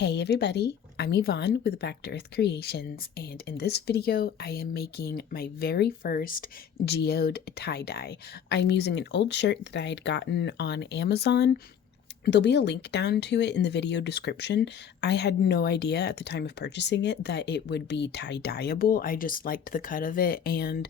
Hey everybody, I'm Yvonne with Back to Earth Creations, and in this video I am making my very first geode tie-dye. I'm using an old shirt that I had gotten on Amazon. There'll be a link down to it in the video description. I had no idea at the time of purchasing it that it would be tie-dyeable. I just liked the cut of it and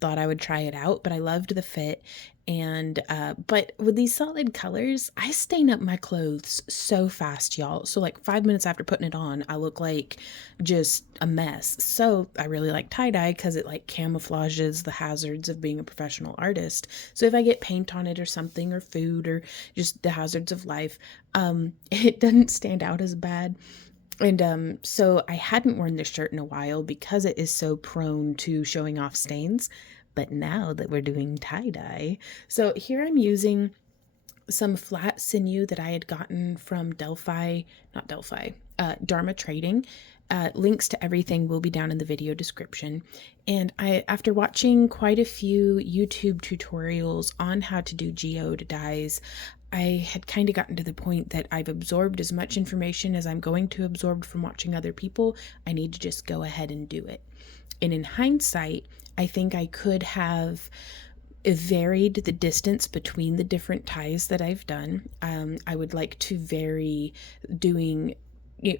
thought I would try it out, but I loved the fit. And but with these solid colors, I stain up my clothes so fast, y'all. So like 5 minutes after putting it on, I look like just a mess. So I really like tie-dye because it like camouflages the hazards of being a professional artist. So if I get paint on it or something, or food, or just the hazards of life, it doesn't stand out as bad. And so I hadn't worn this shirt in a while because it is so prone to showing off stains. But now that we're doing tie-dye, so here I'm using some flat sinew that I had gotten from Dharma Trading. Links to everything will be down in the video description. And after watching quite a few YouTube tutorials on how to do geode dyes, I had kind of gotten to the point that I've absorbed as much information as I'm going to absorb from watching other people. I need to just go ahead and do it. And in hindsight, I think I could have varied the distance between the different ties that I've done. I would like to vary doing,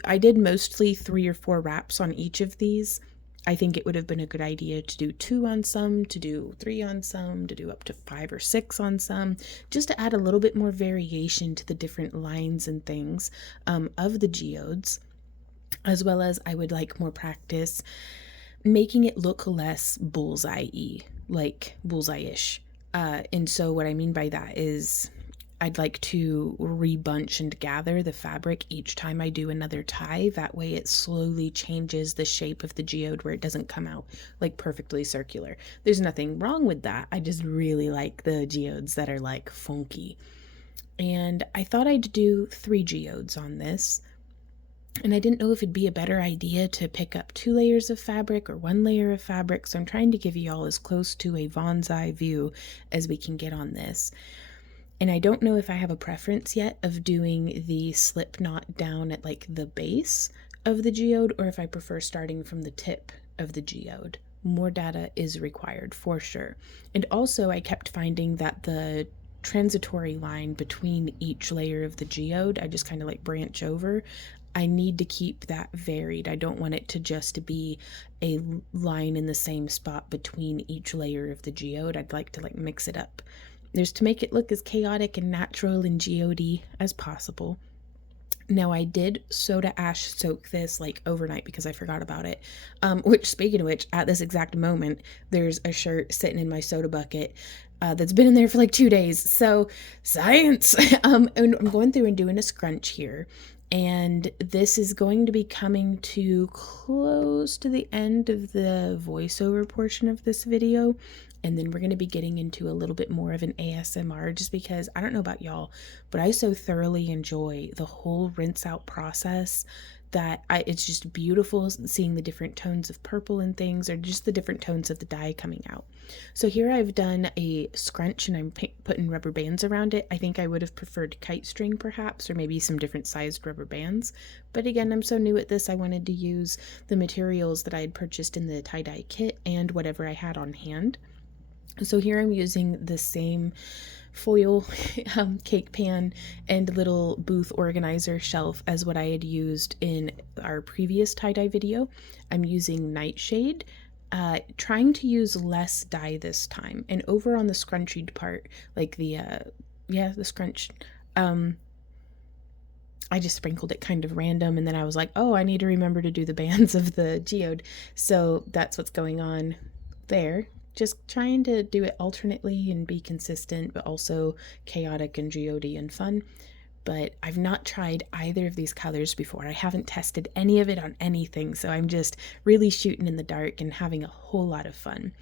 I did mostly 3 or 4 wraps on each of these. I think it would have been a good idea to do 2 on some, to do 3 on some, to do up to 5 or 6 on some, just to add a little bit more variation to the different lines and things of the geodes, as well as I would like more practice making it look less bullseye-y, like bullseye-ish. And so what I mean by that is I'd like to rebunch and gather the fabric each time I do another tie. That way it slowly changes the shape of the geode where it doesn't come out like perfectly circular. There's nothing wrong with that. I just really like the geodes that are like funky. And I thought I'd do 3 geodes on this. And I didn't know if it'd be a better idea to pick up 2 layers of fabric or 1 layer of fabric. So I'm trying to give you all as close to a Von's eye view as we can get on this. And I don't know if I have a preference yet of doing the slip knot down at like the base of the geode, or if I prefer starting from the tip of the geode. More data is required for sure. And also I kept finding that the transitory line between each layer of the geode, I just kind of like branch over. I need to keep that varied. I don't want it to just be a line in the same spot between each layer of the geode. I'd like to like mix it up. There's to make it look as chaotic and natural and geode-y as possible. Now I did soda ash soak this like overnight because I forgot about it. Which, speaking of which, at this exact moment, there's a shirt sitting in my soda bucket that's been in there for like 2 days. So science. And I'm going through and doing a scrunch here. And this is going to be coming to close to the end of the voiceover portion of this video. And then we're going to be getting into a little bit more of an ASMR, just because I don't know about y'all, but I so thoroughly enjoy the whole rinse out process that it's just beautiful seeing the different tones of purple and things, or just the different tones of the dye coming out. So here I've done a scrunch and I'm putting rubber bands around it. I think I would have preferred kite string perhaps, or maybe some different sized rubber bands. But again, I'm so new at this, I wanted to use the materials that I had purchased in the tie-dye kit and whatever I had on hand. So here I'm using the same foil cake pan and little booth organizer shelf as what I had used in our previous tie-dye video. I'm using Nightshade, trying to use less dye this time. And over on the scrunchied part, like the scrunch, I just sprinkled it kind of random, and then I was like, oh, I need to remember to do the bands of the geode. So that's what's going on there. Just trying to do it alternately and be consistent, but also chaotic and geode and fun. But I've not tried either of these colors before. I haven't tested any of it on anything, so I'm just really shooting in the dark and having a whole lot of fun.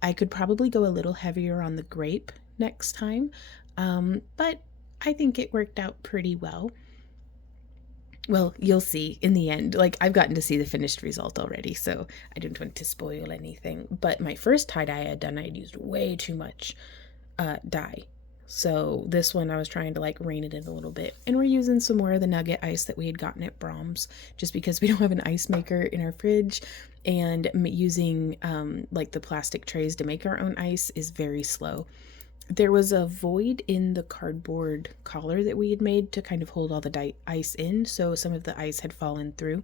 I could probably go a little heavier on the grape next time, but I think it worked out pretty well. Well, you'll see in the end. Like, I've gotten to see the finished result already, so I don't want to spoil anything. But my first tie-dye I had done, I had used way too much dye. So this one I was trying to like rein it in a little bit. And we're using some more of the nugget ice that we had gotten at Brahms, just because we don't have an ice maker in our fridge, and using like the plastic trays to make our own ice is very slow. There was a void in the cardboard collar that we had made to kind of hold all the ice in, so some of the ice had fallen through.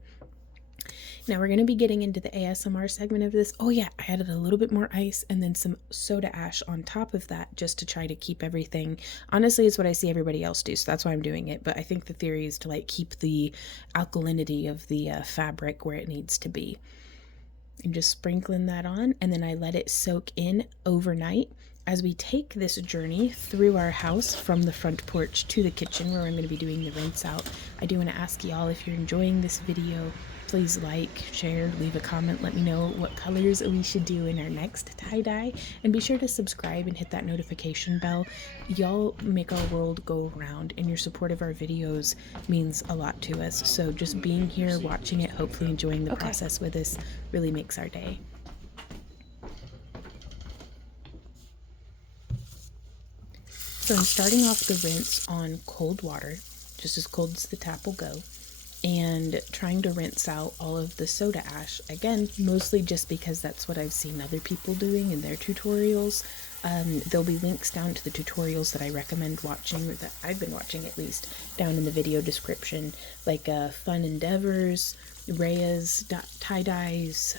Now we're going to be getting into the ASMR segment of this. Oh yeah, I added a little bit more ice and then some soda ash on top of that just to try to keep everything. Honestly, it's what I see everybody else do, so that's why I'm doing it. But I think the theory is to like keep the alkalinity of the fabric where it needs to be. And just sprinkling that on, and then I let it soak in overnight. As we take this journey through our house from the front porch to the kitchen where I'm going to be doing the rinse out, I do want to ask y'all, if you're enjoying this video, please like, share, leave a comment, let me know what colors we should do in our next tie-dye, and be sure to subscribe and hit that notification bell. Y'all make our world go round, and your support of our videos means a lot to us, so just being here, watching it, hopefully enjoying the process with us really makes our day. So I'm starting off the rinse on cold water, just as cold as the tap will go, and trying to rinse out all of the soda ash, again, mostly just because that's what I've seen other people doing in their tutorials. There'll be links down to the tutorials that I recommend watching, or that I've been watching at least, down in the video description, like Fun Endeavors, Rhea's tie-dyes,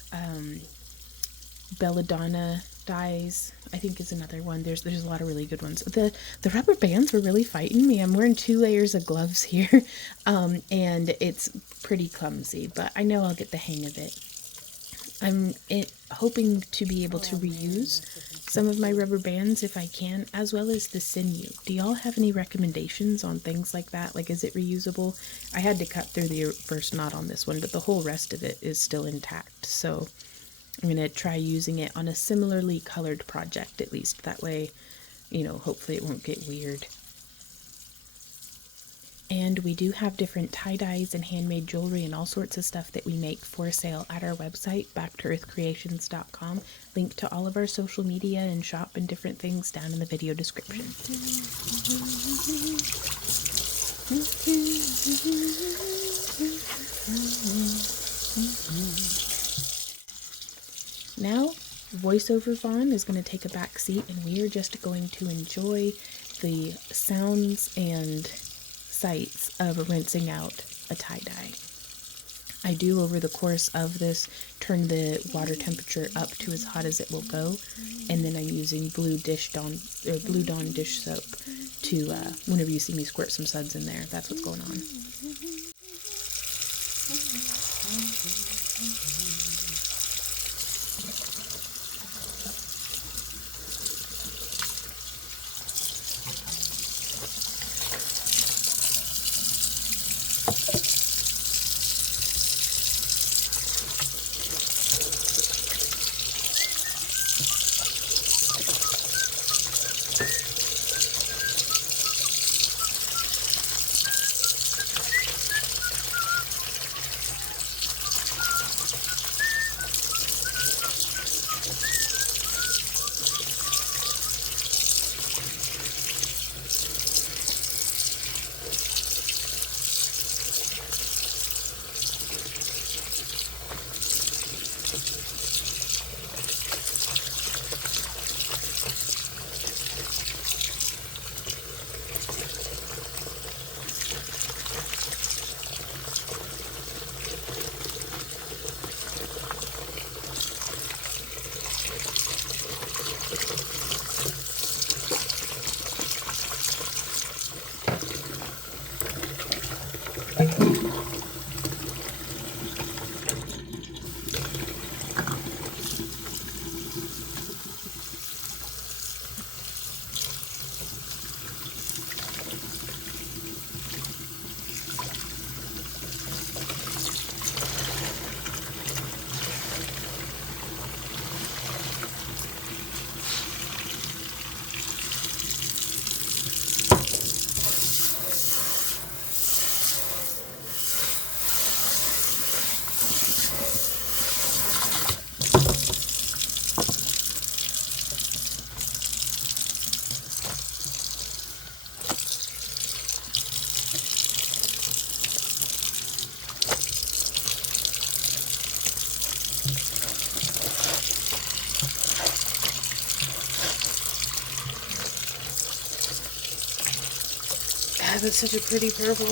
Belladonna dyes, I think is another one. There's a lot of really good ones. The rubber bands were really fighting me. I'm wearing 2 layers of gloves here, and it's pretty clumsy, but I know I'll get the hang of it. I'm hoping to be able to reuse some of my rubber bands if I can, as well as the sinew. Do y'all have any recommendations on things like that? Like, is it reusable? I had to cut through the first knot on this one, but the whole rest of it is still intact, so I'm going to try using it on a similarly colored project, at least. That way, you know, hopefully it won't get weird. And we do have different tie-dyes and handmade jewelry and all sorts of stuff that we make for sale at our website, backtoearthcreations.com. Link to all of our social media and shop and different things down in the video description. Now, voiceover Vaughn is going to take a back seat, and we are just going to enjoy the sounds and sights of rinsing out a tie-dye. I do, over the course of this, turn the water temperature up to as hot as it will go, and then I'm using Blue Dawn dish soap to, whenever you see me squirt some suds in there, that's what's going on. that's such a pretty purple.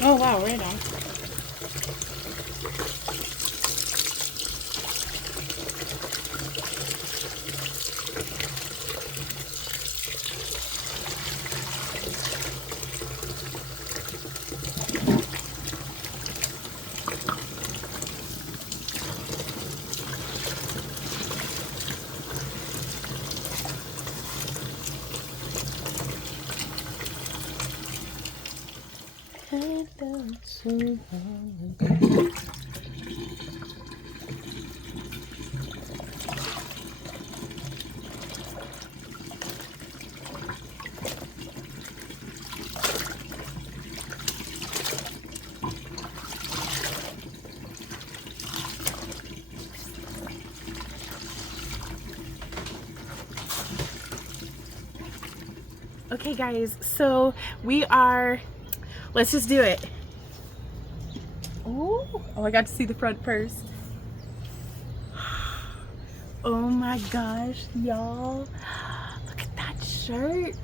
Oh wow, right on. Okay guys, so let's just do it. Oh, I got to see the front first. Oh my gosh, y'all. Look at that shirt.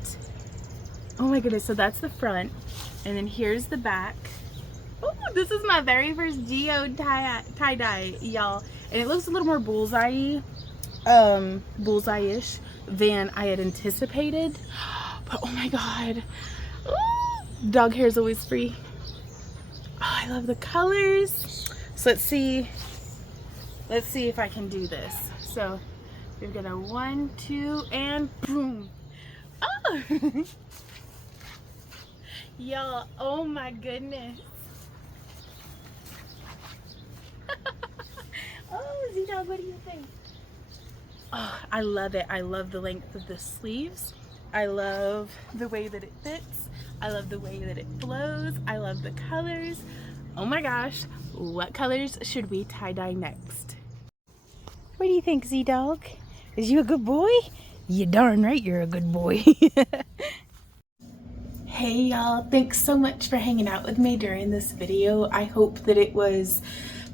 Oh my goodness, so that's the front. And then here's the back. Oh, this is my very first Geode tie-dye, y'all. And it looks a little more bullseye-ish than I had anticipated. But oh my god. Ooh, dog hair is always free. Oh, I love the colors. So let's see if I can do this. So we're gonna 1, 2, and boom. Oh y'all, oh my goodness. Oh, Z-Dog, what do you think? Oh, I love it. I love the length of the sleeves. I love the way that it fits. I love the way that it flows. I love the colors. Oh my gosh, what colors should we tie-dye next? What do you think, Z-Dog? Is you a good boy? You darn right you're a good boy. Hey y'all, thanks so much for hanging out with me during this video. I hope that it was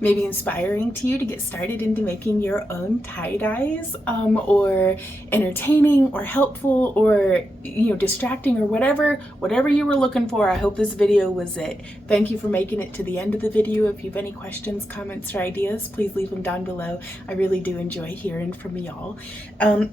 maybe inspiring to you to get started into making your own tie-dyes, or entertaining or helpful or, you know, distracting or whatever you were looking for. I hope this video was it. Thank you for making it to the end of the video. If you have any questions, comments, or ideas, please leave them down below. I really do enjoy hearing from y'all.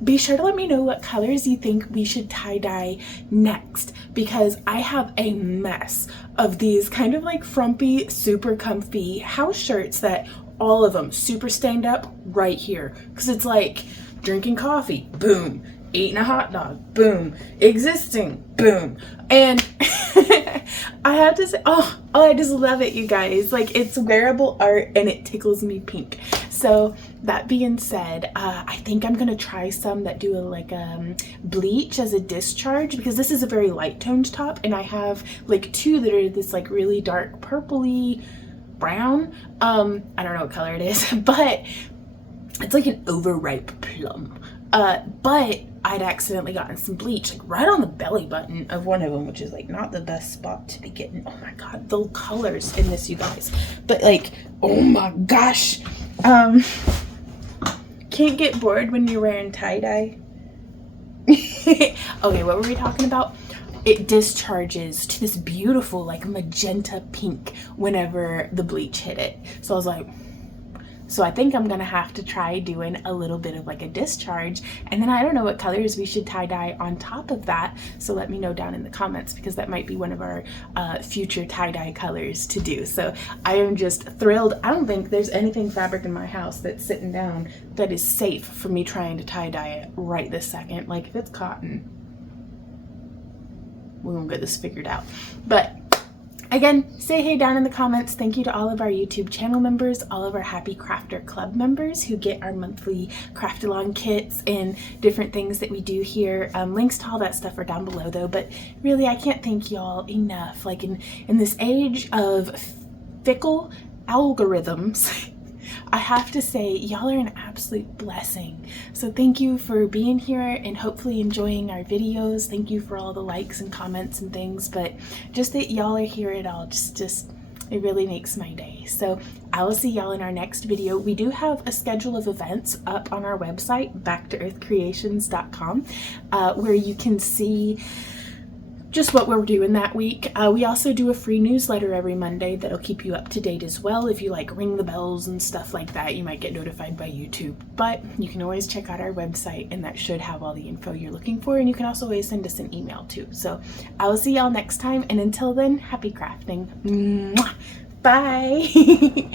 Be sure to let me know what colors you think we should tie-dye next, because I have a mess of these kind of like frumpy, super comfy house shirts that all of them super stained up right here, because it's like drinking coffee, boom, eating a hot dog, boom, existing, boom. And I have to say, oh, I just love it, you guys. Like, it's wearable art and it tickles me pink. So that being said, I think I'm gonna try some that do a bleach as a discharge, because this is a very light toned top, and I have like 2 that are this like really dark purpley brown. I don't know what color it is, but it's like an overripe plum. But I'd accidentally gotten some bleach like right on the belly button of one of them, which is like not the best spot to be getting. Oh my god, the colors in this, you guys. But like, oh my gosh. Can't get bored when you're wearing tie-dye. Okay, what were we talking about? It discharges to this beautiful like magenta pink whenever the bleach hit it. So I was like, So I think I'm gonna have to try doing a little bit of like a discharge, and then I don't know what colors we should tie-dye on top of that, so let me know down in the comments, because that might be one of our future tie-dye colors to do. So I am just thrilled. I don't think there's anything fabric in my house that's sitting down that is safe for me trying to tie-dye it right this second. Like if it's cotton, we won't get this figured out. But again, say hey down in the comments. Thank you to all of our YouTube channel members, all of our Happy Crafter Club members who get our monthly craft along kits and different things that we do here. Links to all that stuff are down below though, but really I can't thank y'all enough. Like in this age of fickle algorithms, I have to say y'all are an absolute blessing. So thank you for being here and hopefully enjoying our videos. Thank you for all the likes and comments and things, but just that y'all are here at all, just it really makes my day. So I will see y'all in our next video. We do have a schedule of events up on our website, backtoearthcreations.com, where you can see just what we're doing that week. We also do a free newsletter every Monday that'll keep you up to date as well. If you like ring the bells and stuff like that, you might get notified by YouTube. But you can always check out our website and that should have all the info you're looking for. And you can also always send us an email too. So I will see y'all next time. And until then, happy crafting. Mwah! Bye.